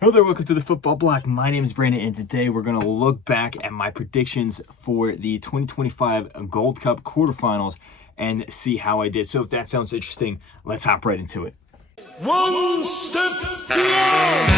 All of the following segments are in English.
Hello there, welcome to the Football Bloc. My name is Brandon, and today we're going to look back at my predictions for the 2025 Gold Cup Quarterfinals and see how I did. So if that sounds interesting, let's hop right into it. One step beyond.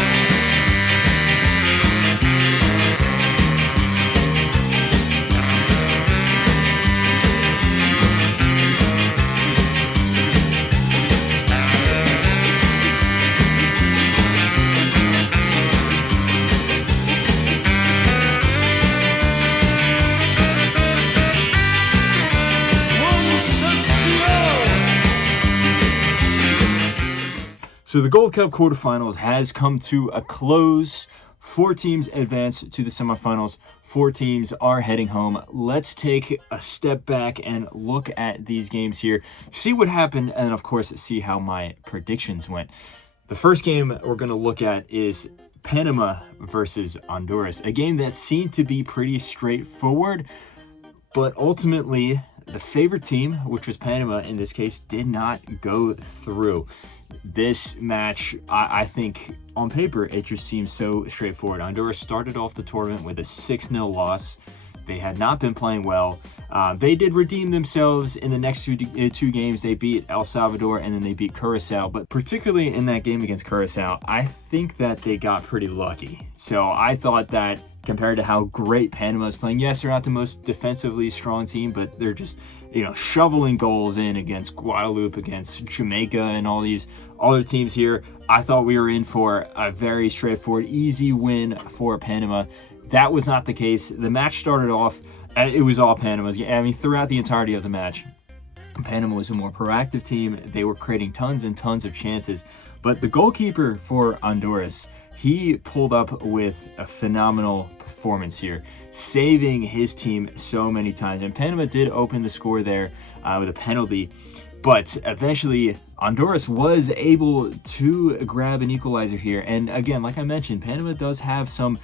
So the Gold Cup Quarterfinals has come to a close. 4 teams advance to the semifinals. 4 teams are heading home. Let's take a step back and look at these games here, see what happened, and of course, see how my predictions went. The first game we're going to look at is Panama versus Honduras, a game that seemed to be pretty straightforward, but ultimately, the favorite team, which was Panama in this case, did not go through. This match, I think, on paper, it just seems so straightforward. Honduras started off the tournament with a 6-0 loss. They had not been playing well. They did redeem themselves in the next two games. They beat El Salvador and then they beat Curacao. But particularly in that game against Curacao, I think that they got pretty lucky. So I thought that compared to how great Panama is playing, yes, they're not the most defensively strong team, but they're just, shoveling goals in against Guadeloupe, against Jamaica, and all these other teams here. I thought we were in for a very straightforward, easy win for Panama. That was not the case. The match started off, it was all Panama's. I mean, throughout the entirety of the match, Panama was a more proactive team. They were creating tons and tons of chances. But the goalkeeper for Honduras, he pulled up with a phenomenal performance here, saving his team so many times. And Panama did open the score there with a penalty. But eventually, Honduras was able to grab an equalizer here. And again, like I mentioned, Panama does have some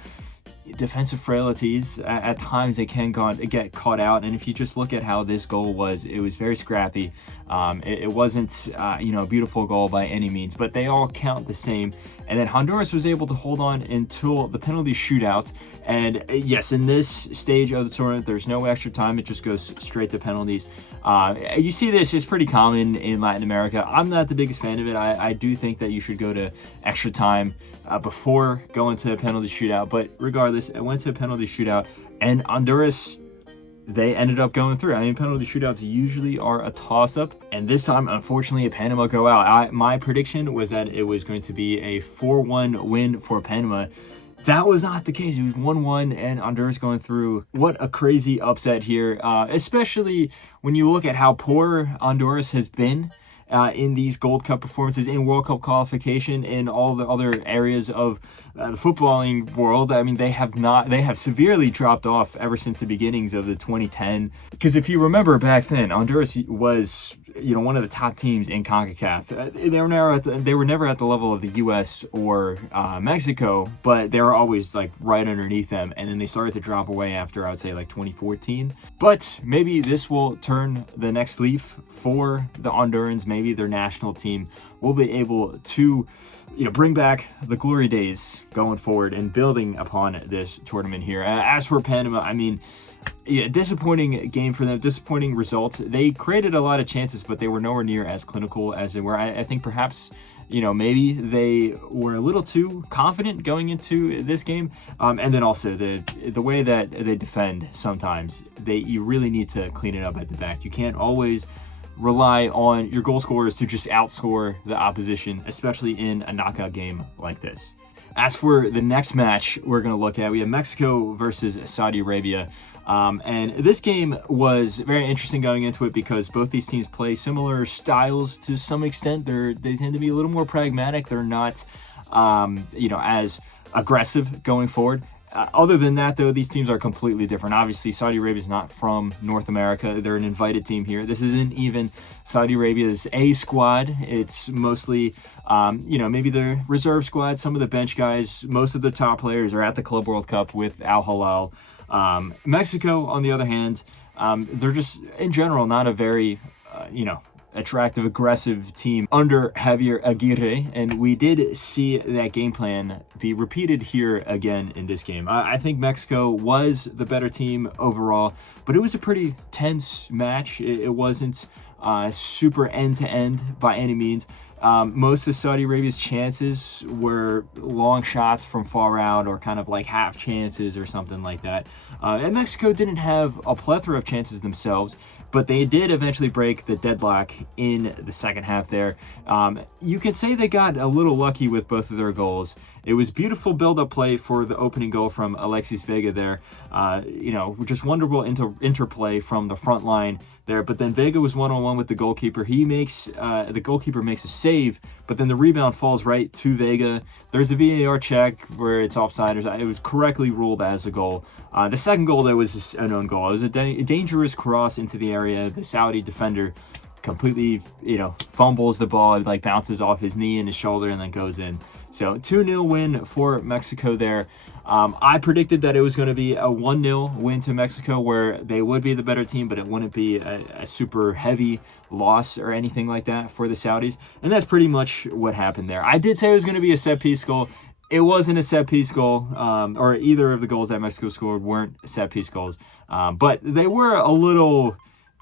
defensive frailties. At times they can get caught out, and if you just look at how this goal was, it was very scrappy. It wasn't a beautiful goal by any means, but they all count the same. And then Honduras was able to hold on until the penalty shootout. And yes, in this stage of the tournament, there's no extra time. It just goes straight to penalties. You see this, it's pretty common in Latin America. I'm not the biggest fan of it. I do think that you should go to extra time before going to a penalty shootout. But regardless, it went to a penalty shootout, and Honduras, they ended up going through. I mean, penalty shootouts usually are a toss-up, and this time, unfortunately, Panama go out. My prediction was that it was going to be a 4-1 win for Panama. That was not the case. It was 1-1 and Honduras going through. What a crazy upset here, especially when you look at how poor Honduras has been in these Gold Cup performances, in World Cup qualification, in all the other areas of the footballing world. I mean, they have severely dropped off ever since the beginnings of the 2010. Because if you remember back then, Honduras was one of the top teams in CONCACAF. They were never at the level of the U.S. or Mexico, but they were always like right underneath them. And then they started to drop away after, I would say, like 2014. But maybe this will turn the next leaf for the Hondurans. Maybe their national team will be able to bring back the glory days going forward and building upon this tournament here. As for Panama, I mean, disappointing game for them, disappointing results. They created a lot of chances, but they were nowhere near as clinical as they were. I think perhaps, maybe they were a little too confident going into this game. And then also the way that they defend sometimes, you really need to clean it up at the back. You can't always rely on your goal scorers to just outscore the opposition, especially in a knockout game like this. As for the next match we're going to look at, we have Mexico versus Saudi Arabia. And this game was very interesting going into it because both these teams play similar styles to some extent. They tend to be a little more pragmatic. They're not, as aggressive going forward. Other than that, though, these teams are completely different. Obviously, Saudi Arabia is not from North America. They're an invited team here. This isn't even Saudi Arabia's A squad. It's mostly, maybe the reserve squad, some of the bench guys. Most of the top players are at the Club World Cup with Al Hilal. Mexico, on the other hand, they're just, in general, not a very, attractive, aggressive team under Javier Aguirre, and we did see that game plan be repeated here again in this game. I think Mexico was the better team overall, but it was a pretty tense match. It wasn't super end-to-end by any means. Most of Saudi Arabia's chances were long shots from far out or kind of like half chances or something like that. And Mexico didn't have a plethora of chances themselves, but they did eventually break the deadlock in the second half there. You can say they got a little lucky with both of their goals. It was beautiful build-up play for the opening goal from Alexis Vega there. Just wonderful interplay from the front line there. But then Vega was one-on-one with the goalkeeper. The goalkeeper makes a save, but then the rebound falls right to Vega. There's a VAR check where it's offside. It was correctly ruled as a goal. The second goal, though, was an own goal. It was a dangerous cross into the area. The Saudi defender completely, fumbles the ball. It like bounces off his knee and his shoulder and then goes in. So 2-0 win for Mexico there. I predicted that it was going to be a 1-0 win to Mexico, where they would be the better team, but it wouldn't be a super heavy loss or anything like that for the Saudis. And that's pretty much what happened there. I did say it was going to be a set-piece goal. It wasn't a set-piece goal, or either of the goals that Mexico scored weren't set-piece goals. But they were a little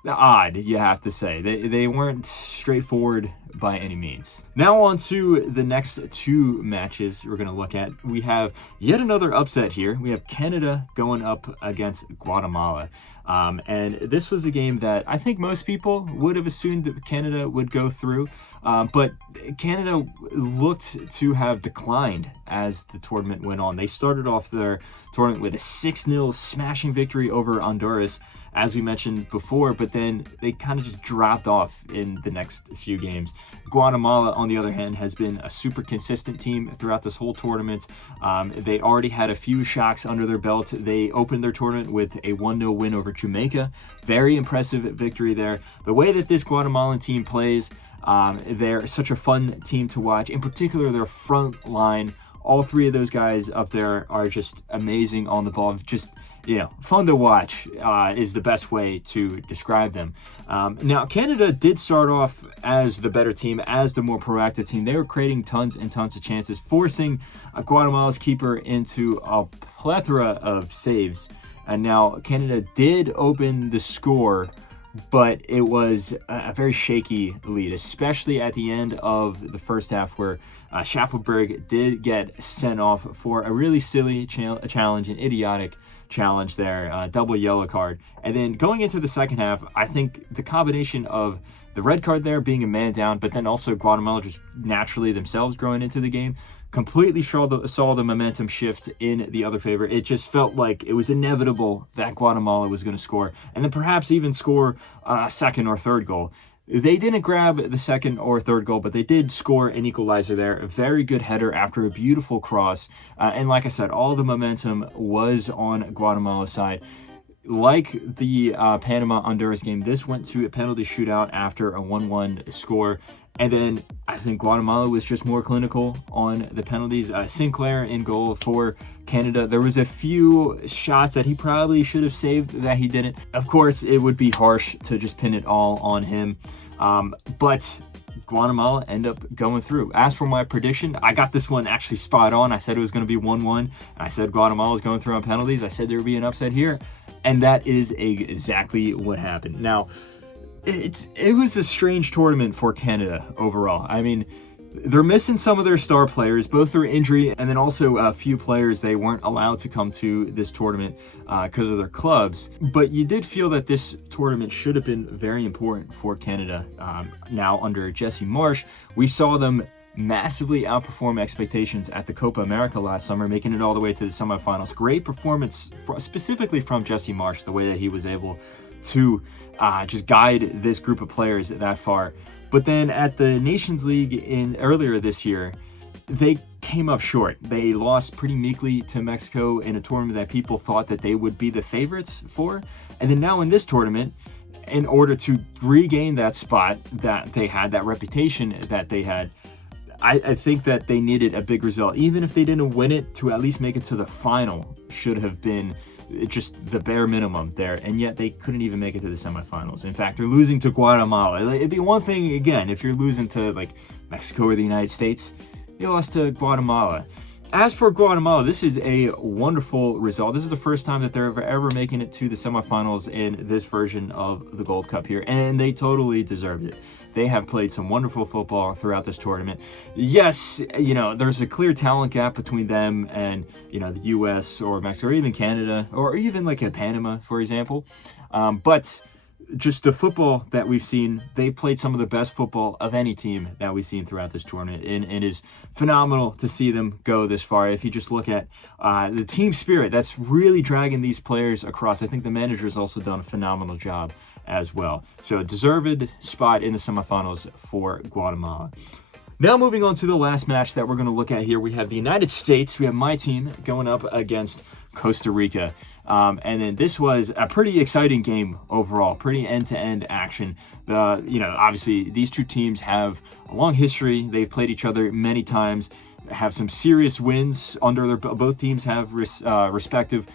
odd, you have to say. They weren't straightforward by any means. Now on to the next two matches we're going to look at. We have yet another upset here. We have Canada going up against Guatemala. And this was a game that I think most people would have assumed that Canada would go through. But Canada looked to have declined as the tournament went on. They started off their tournament with a 6-0 smashing victory over Honduras, as we mentioned before, but then they kind of just dropped off in the next few games. Guatemala, on the other hand, has been a super consistent team throughout this whole tournament. They already had a few shocks under their belt. They opened their tournament with a 1-0 win over Jamaica. Very impressive victory there. The way that this Guatemalan team plays, they're such a fun team to watch. In particular, their front line. All three of those guys up there are just amazing on the ball. Just, fun to watch is the best way to describe them. Now, Canada did start off as the better team, as the more proactive team. They were creating tons and tons of chances, forcing Guatemala's keeper into a plethora of saves. And now Canada did open the score, but it was a very shaky lead, especially at the end of the first half, where Schaffelberg did get sent off for a really silly challenge, an idiotic challenge there, double yellow card. And then going into the second half, I think the combination of the red card there being a man down, but then also Guatemala just naturally themselves growing into the game, completely saw the momentum shift in the other favor. It just felt like it was inevitable that Guatemala was going to score, and then perhaps even score a second or third goal. They didn't grab the second or third goal, but they did score an equalizer there. A very good header after a beautiful cross. And like I said, all the momentum was on Guatemala's side. Like the Panama-Honduras game, this went to a penalty shootout after a 1-1 score. And then I think Guatemala was just more clinical on the penalties. Sinclair in goal for Canada. There was a few shots that he probably should have saved that he didn't. Of course, it would be harsh to just pin it all on him. But Guatemala end up going through. As for my prediction, I got this one actually spot on. I said it was going to be 1-1. I said Guatemala was going through on penalties. I said there would be an upset here. And that is exactly what happened. Now, it was a strange tournament for Canada overall. I mean, they're missing some of their star players, both through injury and then also a few players they weren't allowed to come to this tournament because of their clubs. But you did feel that this tournament should have been very important for Canada. Now under Jesse Marsch, we saw them massively outperform expectations at the Copa America last summer, making it all the way to the semifinals. Great performance, specifically from Jesse Marsch, the way that he was able to just guide this group of players that far. But then at the Nations League earlier this year, they came up short. They lost pretty meekly to Mexico in a tournament that people thought that they would be the favorites for. And then now in this tournament, in order to regain that spot that they had, that reputation that they had, I think that they needed a big result. Even if they didn't win it, to at least make it to the final should have been just the bare minimum there, and yet they couldn't even make it to the semifinals. In fact, they're losing to Guatemala. It'd be one thing, again, if you're losing to like Mexico or the United States. They lost to Guatemala. As for Guatemala, this is a wonderful result. This is the first time that they're ever making it to the semifinals in this version of the Gold Cup here, and they totally deserved it. They have played some wonderful football throughout this tournament. Yes, there's a clear talent gap between them and, the U.S. or Mexico or even Canada or even like a Panama, for example. But just the football that we've seen, they played some of the best football of any team that we've seen throughout this tournament. And it is phenomenal to see them go this far. If you just look at the team spirit, that's really dragging these players across. I think the manager's also done a phenomenal job as well. So a deserved spot in the semifinals for Guatemala. Now moving on to the last match that we're going to look at here. We have the United States. We have my team going up against Costa Rica. And then this was a pretty exciting game overall, pretty end-to-end action. Obviously these two teams have a long history. They've played each other many times, have some serious wins under their both teams have respective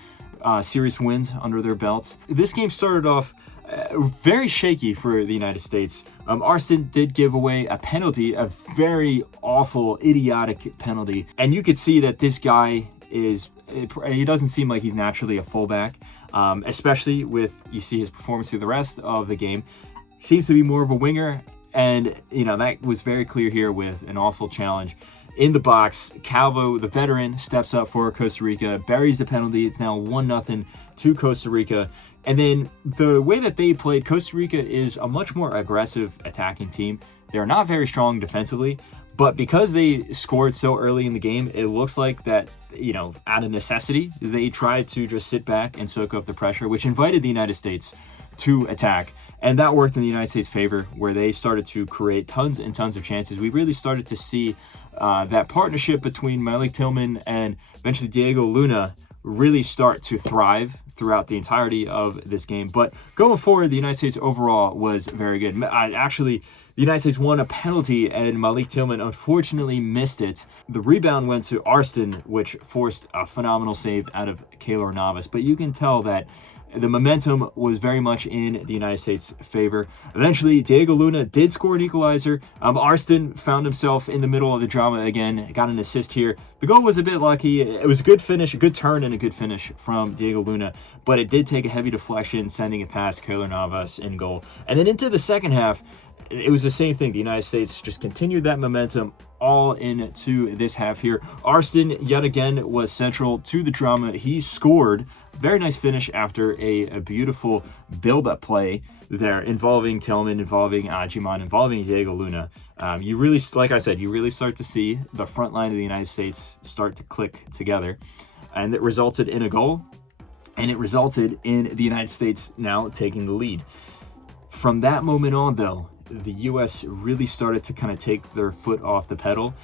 serious wins under their belts. This game started off very shaky for the United States. Arston did give away a penalty, a very awful, idiotic penalty. And you could see that this guy he doesn't seem like he's naturally a fullback, especially with, you see his performance through the rest of the game. Seems to be more of a winger, and that was very clear here with an awful challenge. In the box, Calvo, the veteran, steps up for Costa Rica, buries the penalty. It's now 1-0 to Costa Rica. And then the way that they played, Costa Rica is a much more aggressive attacking team. They're not very strong defensively, but because they scored so early in the game, it looks like that, out of necessity, they tried to just sit back and soak up the pressure, which invited the United States to attack. And that worked in the United States' favor, where they started to create tons and tons of chances. We really started to see that partnership between Malik Tillman and eventually Diego Luna really start to thrive throughout the entirety of this game. But going forward, the United States overall was very good. The United States won a penalty, and Malik Tillman unfortunately missed it. The rebound went to Arston, which forced a phenomenal save out of Keylor Navas. But you can tell that the momentum was very much in the United States' favor. Eventually, Diego Luna did score an equalizer. Arston found himself in the middle of the drama again, got an assist here. The goal was a bit lucky. It was a good finish, a good turn, and a good finish from Diego Luna, but it did take a heavy deflection, sending it past Keylor Navas in goal. And then into the second half, it was the same thing. The United States just continued that momentum all into this half here. Arston, yet again, was central to the drama. He scored. Very nice finish after a beautiful build-up play there involving Tillman, involving Ajiman, involving Diego Luna. You really start to see the front line of the United States start to click together. And it resulted in a goal, and it resulted in the United States now taking the lead. From that moment on, though, the U.S. really started to kind of take their foot off the pedal.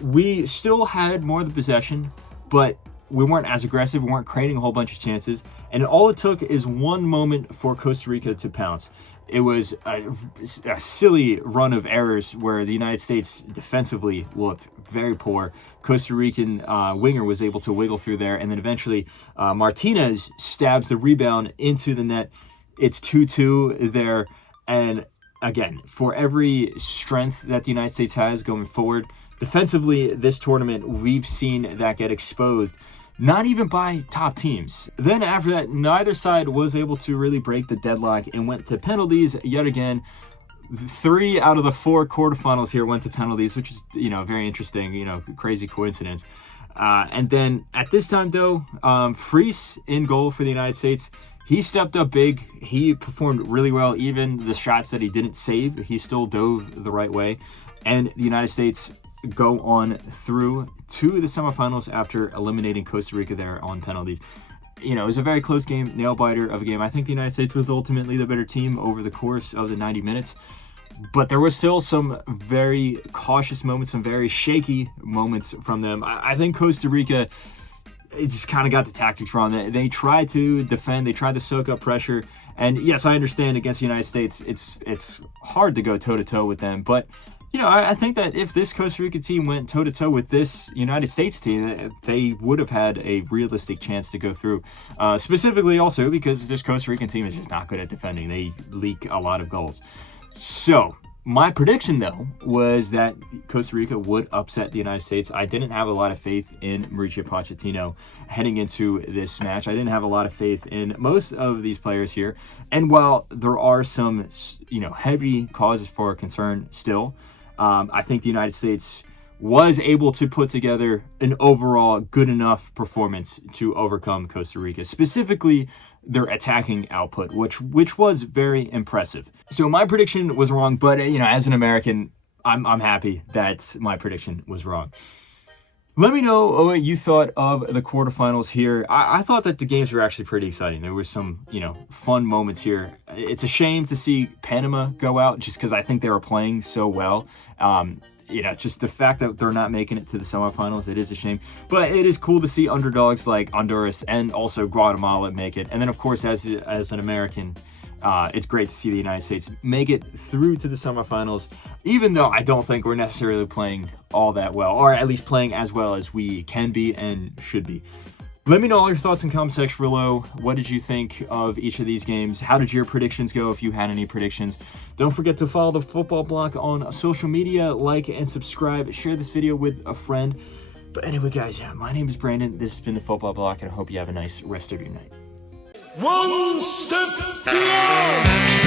We still had more of the possession, but we weren't as aggressive. We weren't creating a whole bunch of chances. And all it took is one moment for Costa Rica to pounce. It was a silly run of errors where the United States defensively looked very poor. Costa Rican winger was able to wiggle through there. And then eventually Martinez stabs the rebound into the net. It's 2-2 there. And again, for every strength that the United States has going forward, defensively, this tournament, we've seen that get exposed, not even by top teams. Then after that, neither side was able to really break the deadlock and went to penalties yet again. 3 out of the 4 quarterfinals here went to penalties, which is, very interesting, crazy coincidence. And then at this time, though, Freese in goal for the United States. He stepped up big. He performed really well. Even the shots that he didn't save, he still dove the right way. And the United States go on through to the semifinals after eliminating Costa Rica there on penalties. It was a very close game, nail-biter of a game. I think the United States was ultimately the better team over the course of the 90 minutes. But there was still some very cautious moments, some very shaky moments from them. I think Costa Rica, it just kind of got the tactics wrong. They tried to defend, they tried to soak up pressure. And yes, I understand against the United States, it's hard to go toe-to-toe with them. But I think that if this Costa Rica team went toe-to-toe with this United States team, they would have had a realistic chance to go through. Specifically also because this Costa Rican team is just not good at defending. They leak a lot of goals. So, my prediction, though, was that Costa Rica would upset the United States. I didn't have a lot of faith in Mauricio Pochettino heading into this match. I didn't have a lot of faith in most of these players here. And while there are some, heavy causes for concern still, I think the United States was able to put together an overall good enough performance to overcome Costa Rica, specifically their attacking output, which was very impressive. So my prediction was wrong, but as an American, I'm happy that my prediction was wrong. Let me know what you thought of the quarterfinals here. I thought that the games were actually pretty exciting. There were some, fun moments here. It's a shame to see Panama go out just because I think they were playing so well. Just the fact that they're not making it to the semifinals, it is a shame. But it is cool to see underdogs like Honduras and also Guatemala make it. And then, of course, as an American, it's great to see the United States make it through to the semifinals, even though I don't think we're necessarily playing all that well, or at least playing as well as we can be and should be. Let me know all your thoughts in the comment section below. What did you think of each of these games? How did your predictions go, if you had any predictions? Don't forget to follow the Football Bloc on social media, like and subscribe, share this video with a friend. But anyway, guys, my name is Brandon. This has been the Football Bloc, and I hope you have a nice rest of your night. One step beyond.